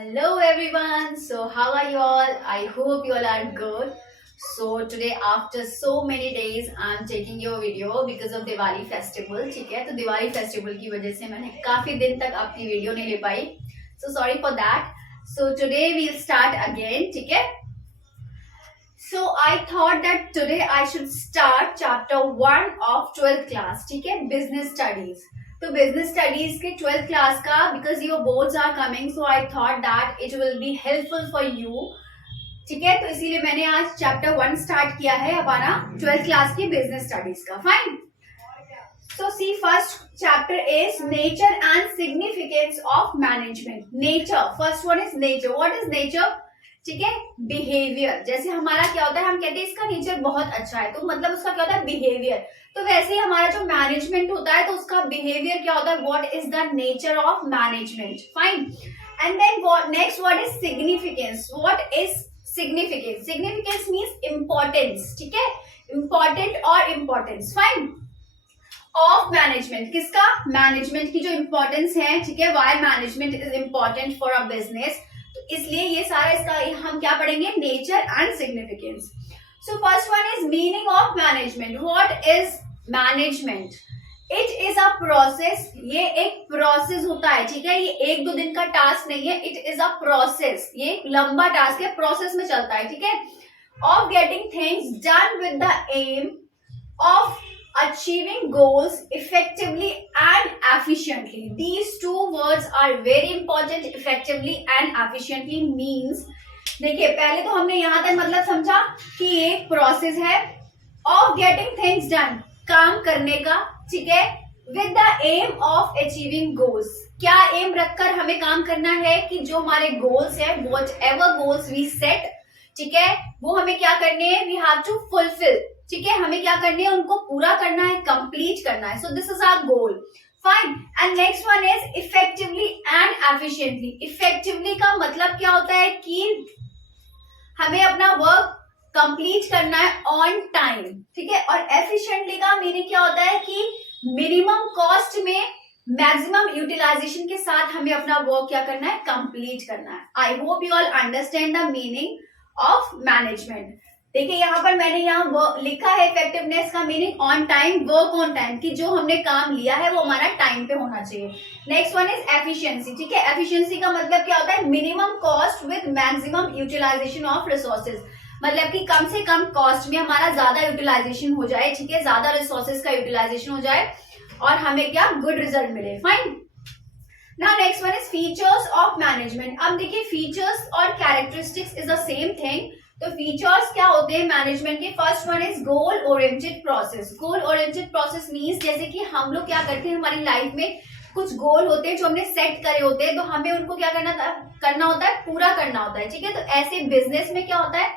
Hello everyone. So how are you all? I hope you all are good. So today after so many days I'm taking your video because of Diwali festival. ठीक है, तो Diwali festival की वजह से मैंने काफी दिन तक आपकी वीडियो नहीं ले पाई. So sorry for that. So today we'll start again. ठीक है. So I thought that today I should start chapter 1 of 12th class. ठीक है, business studies. तो बिजनेस स्टडीज के 12th क्लास का because your boards are coming so I thought that it will be helpful for you. ठीक है, तो इसीलिए मैंने आज चैप्टर 1 स्टार्ट किया है हमारा 12th क्लास की बिजनेस स्टडीज का. Fine. So see first chapter is nature and significance of management. Nature, first one is nature. What is nature? ठीक है, बिहेवियर. जैसे हमारा क्या होता है, हम कहते हैं इसका नेचर बहुत अच्छा है, तो मतलब उसका क्या होता है, बिहेवियर. तो वैसे ही हमारा जो मैनेजमेंट होता है तो उसका बिहेवियर क्या होता है, what is the nature of management. Fine. And then next what is significance. What is significance? Significance means importance. ठीक है, इंपॉर्टेंट और इंपॉर्टेंस. फाइन. ऑफ मैनेजमेंट, किसका? मैनेजमेंट की जो इंपॉर्टेंस है. ठीक है, why management is important for a business. तो इसलिए ये सारा इसका हम क्या पढ़ेंगे, nature and significance. So first one is meaning of management. What is management? It is a process. ये एक प्रोसेस होता है. ठीक है, ये एक दो दिन का टास्क नहीं है. It is a process. ये एक लंबा टास्क है, प्रोसेस में चलता है. ठीक है, of getting things done with the aim of achieving goals effectively and efficiently. These two words are very important. Effectively and efficiently means, देखिए पहले तो हमने यहां तक मतलब समझा कि ये एक प्रोसेस है of getting things done, काम करने का. ठीक है, with the aim of achieving goals. क्या एम रखकर हमें काम करना है कि जो हमारे गोल्स है, whatever goals we set, ठीक है, वो हमें क्या करने हैं, we have to fulfill. ठीक है, हमें क्या करनी है, उनको पूरा करना है, कंप्लीट करना है. So this is our goal. Fine. And next one is effectively and efficiently. Effectively का मतलब क्या होता है कि हमें अपना वर्क कंप्लीट करना है ऑन टाइम. ठीक है, और एफिशिएंटली का मीनिंग क्या होता है कि मिनिमम कॉस्ट में मैक्सिमम यूटिलाइजेशन के साथ हमें अपना वर्क क्या करना है, कंप्लीट करना है. आई hope you all understand the meaning of management. देखिए यहाँ पर मैंने यहाँ लिखा है इफेक्टिवनेस का meaning on time, work on time, कि जो हमने काम लिया है वो हमारा टाइम पे होना चाहिए. Next one is efficiency. ठीक है, एफिशिएंसी का मतलब क्या होता है, minimum cost with maximum utilisation of resources. मतलब कि कम से कम कॉस्ट में हमारा ज्यादा यूटिलाइजेशन हो जाए. ठीक है, ज्यादा रिसोर्सेज का यूटिलाइजेशन हो जाए और हमें क्या गुड रिजल्ट मिले. Fine. Now next one is features of management. अब देखिए फीचर्स और characteristics is the same thing. तो फीचर्स क्या होते हैं मैनेजमेंट के? First one is goal oriented process. Goal oriented process means जैसे कि हम लोग क्या करते हैं, हमारी लाइफ में कुछ गोल होते हैं जो हमने सेट करे होते हैं, तो हमें उनको क्या करना होता है, पूरा करना होता है. ठीक है, तो ऐसे बिजनेस में क्या होता है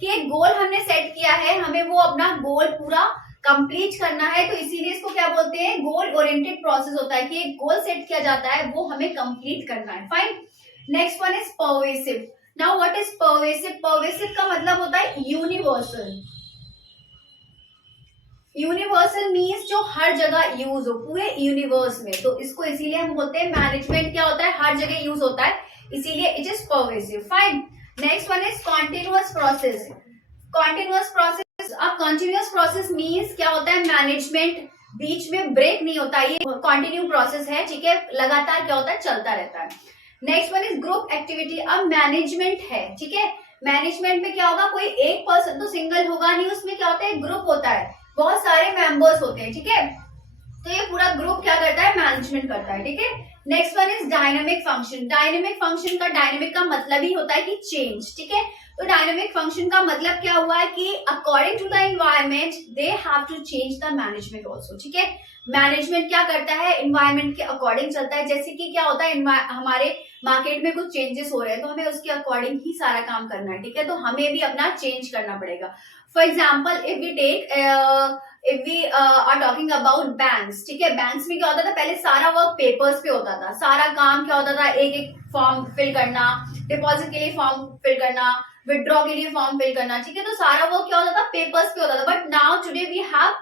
कि एक गोल हमने सेट किया है, हमें वो अपना गोल पूरा कंप्लीट करना है, तो इसीलिए इसको क्या बोलते हैं, गोल ओरिएंटेड प्रोसेस होता है कि एक गोल सेट किया जाता है, वो हमें कंप्लीट करना है. Fine. Next one is pervasive. Now what is pervasive? Pervasive का मतलब होता है यूनिवर्सल. यूनिवर्सल मीन्स जो हर जगह यूज हो, पूरे यूनिवर्स में. तो इसको इसीलिए हम बोलते हैं मैनेजमेंट क्या होता है, हर जगह यूज होता है, इसीलिए it is pervasive. Fine. Next one is continuous process. Continuous process. अब कॉन्टिन्यूअस प्रोसेस मीन्स क्या होता है, मैनेजमेंट बीच में ब्रेक नहीं होता, ये कॉन्टिन्यू प्रोसेस है. ठीक है, लगातार क्या होता है, चलता रहता है. Next one is group activity. अब मैनेजमेंट है. ठीक है, मैनेजमेंट में क्या होगा, कोई एक पर्सन तो सिंगल होगा नहीं, उसमें क्या होता है, ग्रुप होता है, बहुत सारे मेंबर्स होते हैं. ठीक है, तो ये पूरा ग्रुप क्या करता है, मैनेजमेंट करता है. ठीक है. Next one is dynamic function. Dynamic function का, डायनेमिक का मतलब ही होता है कि चेंज. ठीक है, तो डायनेमिक फंक्शन का मतलब क्या हुआ है कि according to the environment they have to change the management also. ठीक है, मैनेजमेंट क्या करता है, एनवायरमेंट के अकॉर्डिंग चलता है. जैसे कि क्या होता है, हमारे मार्केट में कुछ चेंजेस हो रहे हैं तो हमें उसके अकॉर्डिंग ही सारा काम करना है. ठीक है, तो हमें भी अपना चेंज करना पड़ेगा. For example if we are talking about banks. ठीक है, बैंक्स में क्या होता था, पहले सारा वर्क पेपर्स पे होता था. सारा काम क्या होता था, एक एक फॉर्म फिल करना, डिपॉजिट के लिए फॉर्म फिल करना, विड्रॉ के लिए फॉर्म फिल करना. ठीक है, तो सारा वर्क क्या होता था, पेपर्स पे होता था. But now today we have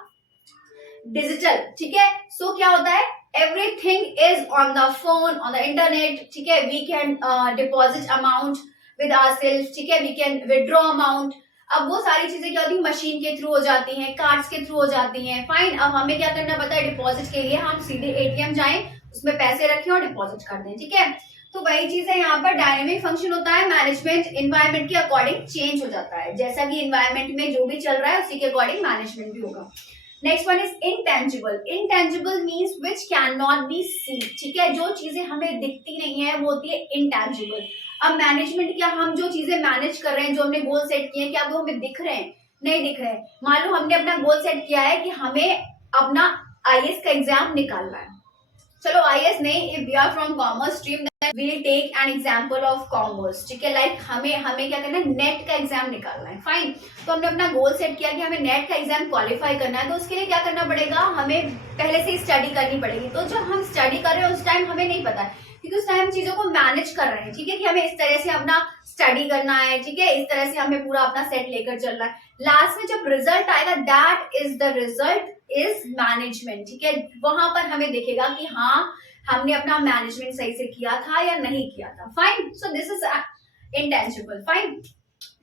digital. ठीक है, सो क्या होता है, everything is on the phone, on the internet, ठीक है. We can deposit amount with ourself, ठीक है. We can withdraw amount. अब वो सारी चीजें क्या होती है, मशीन के थ्रू हो जाती हैं, कार्ड्स के थ्रू हो जाती हैं. फाइन. अब हमें क्या करना पड़ता है, डिपॉजिट के लिए हम सीधे एटीएम जाएं, उसमें पैसे रखें और डिपॉजिट कर दें, ठीक है. तो वही चीज है यहाँ पर. डायनेमिक फंक्शन होता है. मैनेजमेंट इन्वायरमेंट के अकॉर्डिंग चेंज हो जाता है. जैसा कि इन्वायरमेंट में जो भी चल रहा है उसी के अकॉर्डिंग मैनेजमेंट भी होगा. Next one is intangible. Intangible means which can not be see, ठीक है. जो चीजें हमें दिखती नहीं है वो होती है इंटेंजिबल. अब मैनेजमेंट, क्या हम जो चीजें मैनेज कर रहे हैं, जो हमने गोल सेट किए हैं, क्या वो हमें दिख रहे हैं? नहीं दिख रहे हैं. मान लो हमने अपना गोल सेट किया है कि हमें अपना आईएएस का एग्जाम निकालना है. चलो आईएएस नहीं, if we are from commerce stream we'll take an example of commerce, ठीक है. लाइक हमें क्या करना है, नेट का एग्जाम निकालना है. फाइन. तो हमने अपना गोल सेट किया कि हमें नेट का एग्जाम क्वालिफाई करना है. तो उसके लिए क्या करना पड़ेगा, हमें पहले से स्टडी करनी पड़ेगी. तो जब हम स्टडी कर रहे हैं उस टाइम हमें नहीं पता है, क्योंकि उस टाइम हम चीजों को मैनेज कर रहे हैं, ठीक है, कि हमें इस तरह से अपना स्टडी करना है, ठीक है. इस तरह से हमें पूरा अपना सेट लेकर चलना है. लास्ट में जब रिजल्ट आएगा, that is the result is management, ठीक है. वहां पर हमें दिखेगा कि हाँ हमने अपना मैनेजमेंट सही से किया था या नहीं किया था. Fine. So this is intangible. Fine.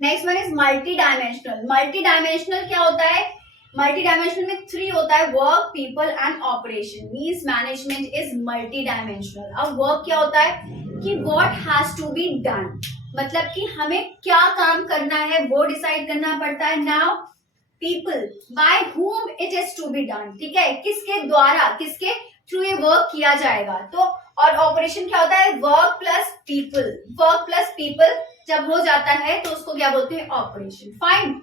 Next one is multi dimensional. Multi dimensional क्या होता है, मल्टी डायमेंशनल में 3 होता है, work, people and operation. Means management is multi dimensional. अब वर्क क्या होता है कि what has to be done, मतलब कि हमें क्या काम करना है वो डिसाइड करना पड़ता है. Now people, by whom it is to be done, ठीक है. किसके द्वारा, किसके थ्रू ये वर्क किया जाएगा. तो और ऑपरेशन क्या होता है, work plus people. Work plus people जब हो जाता है तो उसको क्या बोलते हैं, operation. Fine.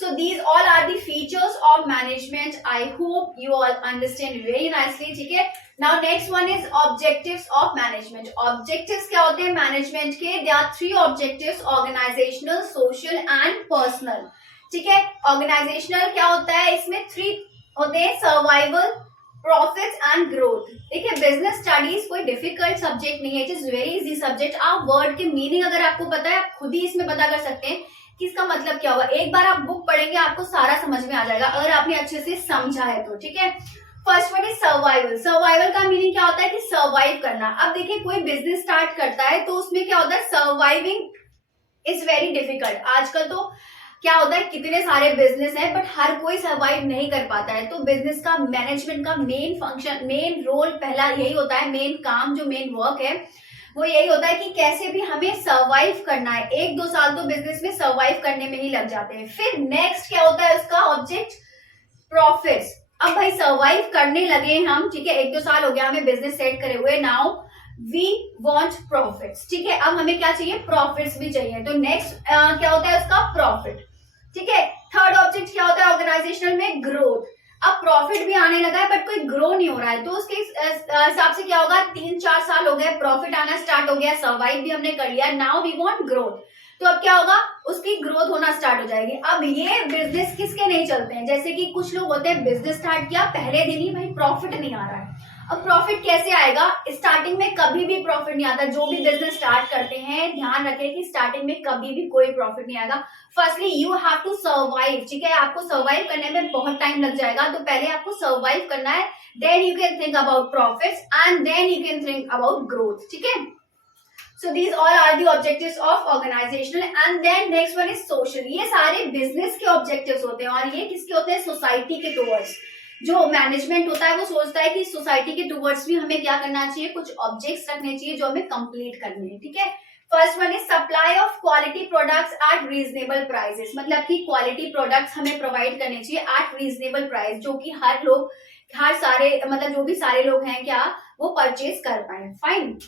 So these all are the features of management. I hope you all understand very nicely, ठीक है. Now next one is objectives of management. Objectives क्या होते हैं मैनेजमेंट के, they are 3 objectives, organisational, social and personal, ठीक है. Organisational क्या होता है, इसमें 3 होते हैं, सर्वाइवल, प्रॉफिट्स एंड ग्रोथ. देखिए बिजनेस स्टडीज कोई डिफिकल्ट सब्जेक्ट नहीं है, it is very easy subject. आप वर्ड के मीनिंग अगर आपको पता है, आप खुद ही इसमें पता कर सकते हैं कि इसका मतलब क्या होगा. एक बार आप बुक पढ़ेंगे आपको सारा समझ में आ जाएगा, अगर आपने अच्छे से समझा है तो, ठीक है. First one is survival. Survival का मीनिंग क्या होता है कि सर्वाइव करना. अब देखिए कोई बिजनेस स्टार्ट करता है तो उसमें क्या होता है, सर्वाइविंग इज वेरी डिफिकल्ट. आजकल तो क्या होता है, कितने सारे बिजनेस हैं बट हर कोई सर्वाइव नहीं कर पाता है. तो बिजनेस का मैनेजमेंट का मेन फंक्शन, मेन रोल पहला यही होता है, मेन काम जो मेन वर्क है वो यही होता है कि कैसे भी हमें सर्वाइव करना है. 1-2 साल तो बिजनेस में सर्वाइव करने में ही लग जाते हैं. फिर नेक्स्ट क्या होता है उसका ऑब्जेक्ट, प्रॉफिट्स. अब भाई सर्वाइव करने लगे हम, ठीक है, 1-2 साल हो गया हमें बिजनेस सेट करे हुए. नाउ वी वॉन्ट प्रॉफिट्स, ठीक है. अब हमें क्या चाहिए, प्रॉफिट्स भी चाहिए. तो नेक्स्ट क्या होता है उसका, प्रॉफिट, ठीक है. थर्ड ऑब्जेक्ट क्या होता है ऑर्गेनाइजेशनल में, ग्रोथ. अब प्रॉफिट भी आने लगा है बट कोई ग्रो नहीं हो रहा है, तो उसके हिसाब से क्या होगा, 3-4 साल हो गए, प्रॉफिट आना स्टार्ट हो गया, सर्वाइव भी हमने कर लिया. Now we want growth. तो अब क्या होगा, उसकी ग्रोथ होना स्टार्ट हो जाएगी. अब ये बिजनेस किसके नहीं चलते हैं, जैसे कि कुछ लोग होते हैं बिजनेस स्टार्ट किया पहले दिन ही भाई प्रॉफिट नहीं आ रहा है. अब प्रॉफिट कैसे आएगा, स्टार्टिंग में कभी भी प्रॉफिट नहीं आता. जो भी बिजनेस स्टार्ट करते हैं ध्यान रखें कि स्टार्टिंग में कभी भी कोई प्रॉफिट नहीं आएगा. Firstly you have to survive, ठीक है. आपको सर्वाइव करने में बहुत टाइम लग जाएगा, तो पहले आपको सर्वाइव करना है, then you can think about profits and then you can think about growth, ठीक है. So these all are the objectives of organizational. And then next one is social. ये सारे बिजनेस के ऑब्जेक्टिव्स होते हैं और ये किसके होते हैं, सोसाइटी के टुवर्ड्स. जो मैनेजमेंट होता है वो सोचता है कि सोसाइटी के टुवर्ड्स भी हमें क्या करना चाहिए, कुछ ऑब्जेक्ट्स रखने चाहिए जो हमें कंप्लीट करने हैं, ठीक है. First one is supply of quality products at reasonable prices. मतलब कि क्वालिटी प्रोडक्ट्स हमें प्रोवाइड करने चाहिए एट रीजनेबल प्राइस, जो कि हर सारे मतलब जो भी सारे लोग हैं क्या वो परचेज कर पाए. Fine.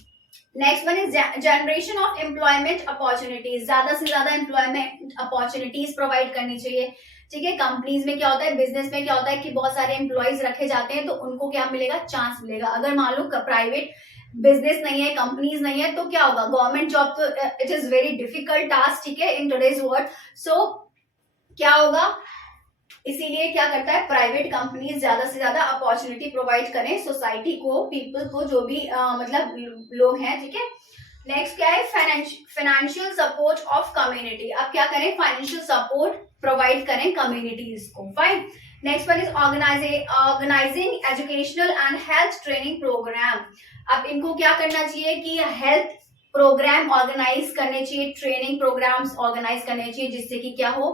Next one is generation of employment opportunities. ज्यादा से ज्यादा एम्प्लॉयमेंट अपॉर्चुनिटीज प्रोवाइड करनी चाहिए, ठीक है. कंपनीज में क्या होता है, बिजनेस में क्या होता है कि बहुत सारे एम्प्लॉयज रखे जाते हैं तो उनको क्या मिलेगा, चांस मिलेगा. अगर मान लो प्राइवेट बिजनेस नहीं है, कंपनीज नहीं है, तो क्या होगा, गवर्नमेंट जॉब तो it is very difficult task, ठीक है, इन टुडेज वर्ल्ड. सो क्या होगा, इसीलिए क्या करता है, प्राइवेट कंपनीज ज्यादा से ज्यादा अपॉर्चुनिटी प्रोवाइड करें सोसाइटी को, पीपल को, जो भी मतलब लोग हैं, ठीक है. नेक्स्ट क्या है, फाइनेंशियल सपोर्ट ऑफ कम्युनिटी. अब क्या करें, फाइनेंशियल सपोर्ट प्रोवाइड करें कम्युनिटीज को. Fine. Next one is organising educational and health training programme. अब इनको क्या करना चाहिए कि हेल्थ प्रोग्राम ऑर्गेनाइज करने चाहिए, ट्रेनिंग प्रोग्राम्स ऑर्गेनाइज करने चाहिए, जिससे कि क्या हो,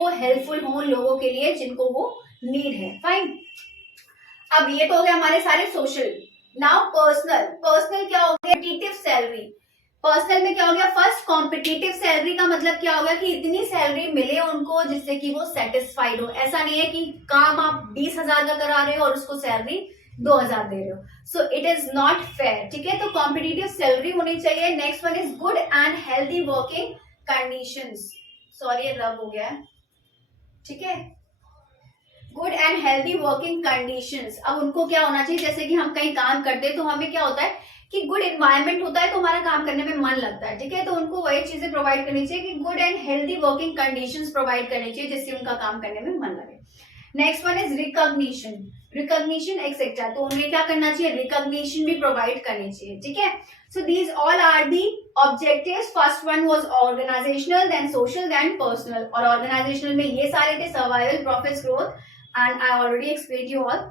वो हेल्पफुल हो लोगों के लिए जिनको वो नीड है. फाइन. अब ये तो हो गया हमारे सारे सोशल. Now personal. पर्सनल क्या हो गया, कॉम्पिटिटिव सैलरी. पर्सनल में क्या हो गया, फर्स्ट कॉम्पिटिटिव सैलरी का मतलब क्या होगा कि इतनी सैलरी मिले उनको जिससे कि वो सेटिस्फाइड हो. ऐसा नहीं है कि काम आप 20,000 का करा रहे हो और उसको सैलरी 2,000 दे रहे हो. So it is not fair. ठीक है, तो कॉम्पिटिटिव सैलरी होनी चाहिए. Next one is good and healthy working conditions. Sorry रब हो गया है. ठीक है, good and healthy working conditions. अब उनको क्या होना चाहिए, जैसे कि हम कहीं काम करते हैं तो हमें क्या होता है कि गुड एनवायरनमेंट होता है तो हमारा काम करने में मन लगता है. ठीक है, तो उनको वही चीजें प्रोवाइड करनी चाहिए कि good and healthy working conditions provide करनी चाहिए जिससे उनका काम करने में मन लगे. Next one is recognition. Recognition etcetera. तो उन्हें क्या करना चाहिए, रिकॉग्निशन भी प्रोवाइड करनी चाहिए. ठीक है, so these all are the objectives. First one was organisational, then social, then personal. और ऑर्गेनाइजेशनल में ये सारे थे, survival, profits, growth, and I already explain you all.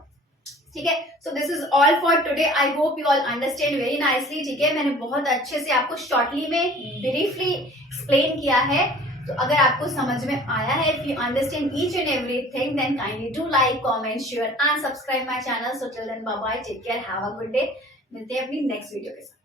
ठीक है, so this is all for today. I hope you all understand very nicely. ठीक है, मैंने बहुत अच्छे से आपको शॉर्टली में ब्रीफली एक्सप्लेन किया है. तो अगर आपको समझ में आया है, if you understand each and everything, then kindly do like, comment, share and subscribe my channel. So till then bye bye, take care, have a good day. मिलते हैं अपनी नेक्स्ट वीडियो के साथ.